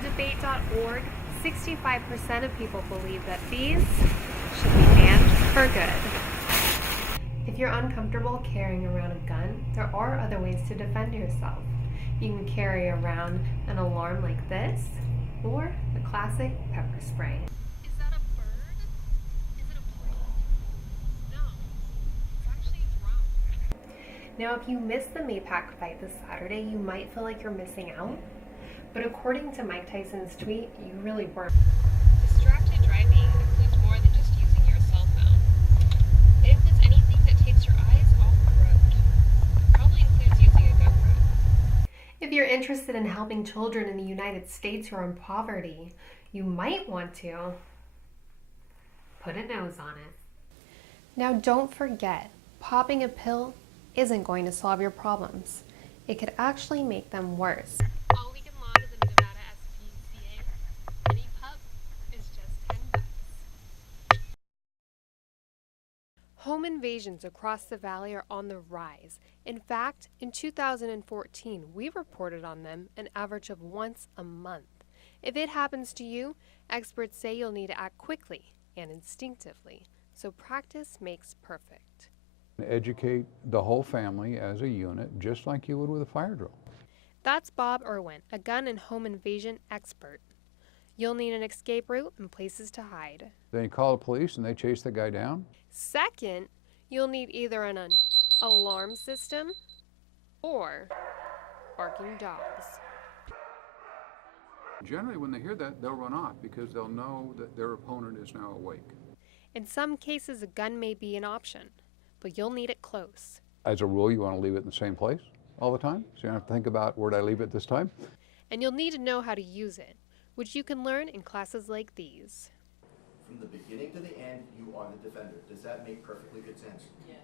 On debate.org, 65% of people believe that these should be banned for good. If you're uncomfortable carrying around a gun, there are other ways to defend yourself. You can carry around an alarm like this, or the classic pepper spray. Is that a bird? Is it a plane? No, it's actually a drone. Now, if you missed the Maypac fight this Saturday, you might feel like you're missing out. But according to Mike Tyson's tweet, you really weren't. Distracted driving includes more than just using your cell phone. It includes anything that takes your eyes off the road. It probably includes using a GoPro. If you're interested in helping children in the United States who are in poverty, you might want to put a nose on it. Now, don't forget, popping a pill isn't going to solve your problems. It could actually make them worse. All weekend long is in Nevada SPCA. Any pup is just $10. Home invasions across the valley are on the rise. In fact, in 2014, we reported on them an average of once a month. If it happens to you, experts say you'll need to act quickly and instinctively. So practice makes perfect. Educate the whole family as a unit, just like you would with a fire drill. That's Bob Irwin, a gun and home invasion expert. You'll need an escape route and places to hide. Then you call the police and they chase the guy down. Second, you'll need either an alarm system or barking dogs. Generally, when they hear that, they'll run off because they'll know that their opponent is now awake. In some cases, a gun may be an option, but you'll need it close. As a rule, you want to leave it in the same place all the time, so you don't have to think about where did I leave it this time. And you'll need to know how to use it, which you can learn in classes like these. From the beginning to the end, you are the defender. Does that make perfectly good sense? Yes.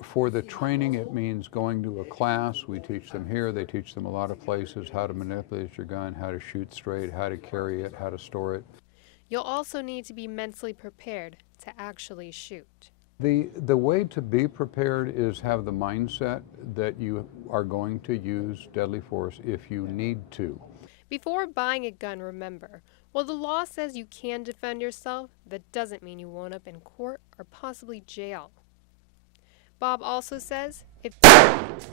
For the training, it means going to a class. We teach them here. They teach them a lot of places how to manipulate your gun, how to shoot straight, how to carry it, how to store it. You'll also need to be mentally prepared to actually shoot. The way to be prepared is have the mindset that you are going to use deadly force if you need to. Before buying a gun, remember, while the law says you can defend yourself, that doesn't mean you will end up in court or possibly jail. Bob also says, if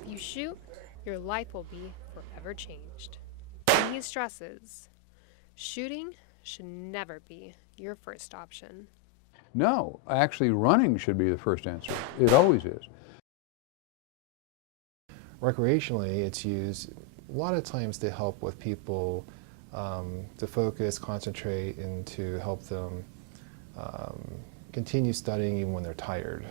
you shoot, your life will be forever changed. And he stresses, shooting should never be your first option. No, actually running should be the first answer. It always is. Recreationally, it's used a lot of times to help with people to focus, concentrate, and to help them continue studying even when they're tired.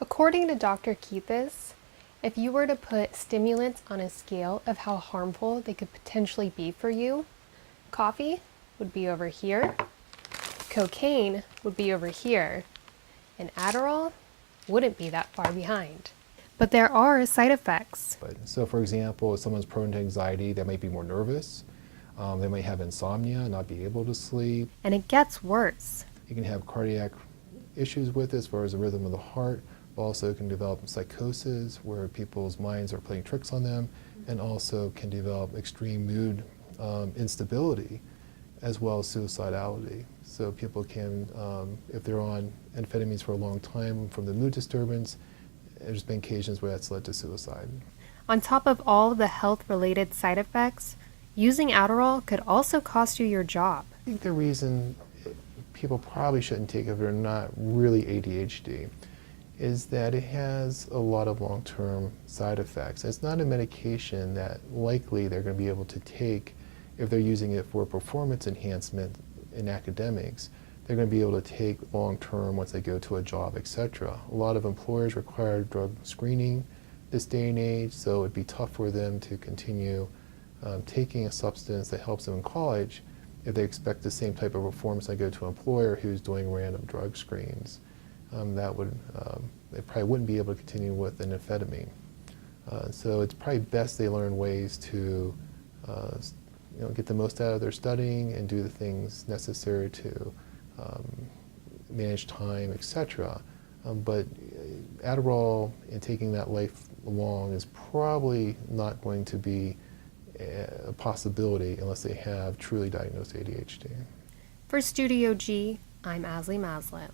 According to Dr. Keithis, if you were to put stimulants on a scale of how harmful they could potentially be for you, coffee would be over here, cocaine would be over here, and Adderall wouldn't be that far behind. But there are side effects. So for example, if someone's prone to anxiety, they might be more nervous, they might have insomnia, not be able to sleep. And it gets worse. You can have cardiac issues with it as far as the rhythm of the heart. Also can develop psychosis where people's minds are playing tricks on them, and also can develop extreme mood instability as well as suicidality. So people can, if they're on amphetamines for a long time from the mood disturbance, there's been occasions where that's led to suicide. On top of all the health-related side effects, using Adderall could also cost you your job. I think the reason people probably shouldn't take it if they're not really ADHD is that it has a lot of long-term side effects. It's not a medication that likely they're going to be able to take if they're using it for performance enhancement in academics. They're going to be able to take long-term once they go to a job, etc. A lot of employers require drug screening this day and age, so it'd be tough for them to continue taking a substance that helps them in college if they expect the same type of performance they go to an employer who's doing random drug screens. They probably wouldn't be able to continue with an amphetamine. So it's probably best they learn ways to get the most out of their studying and do the things necessary to manage time, etc. But Adderall and taking that lifelong is probably not going to be a possibility unless they have truly diagnosed ADHD. For Studio G, I'm Azalee Maslow.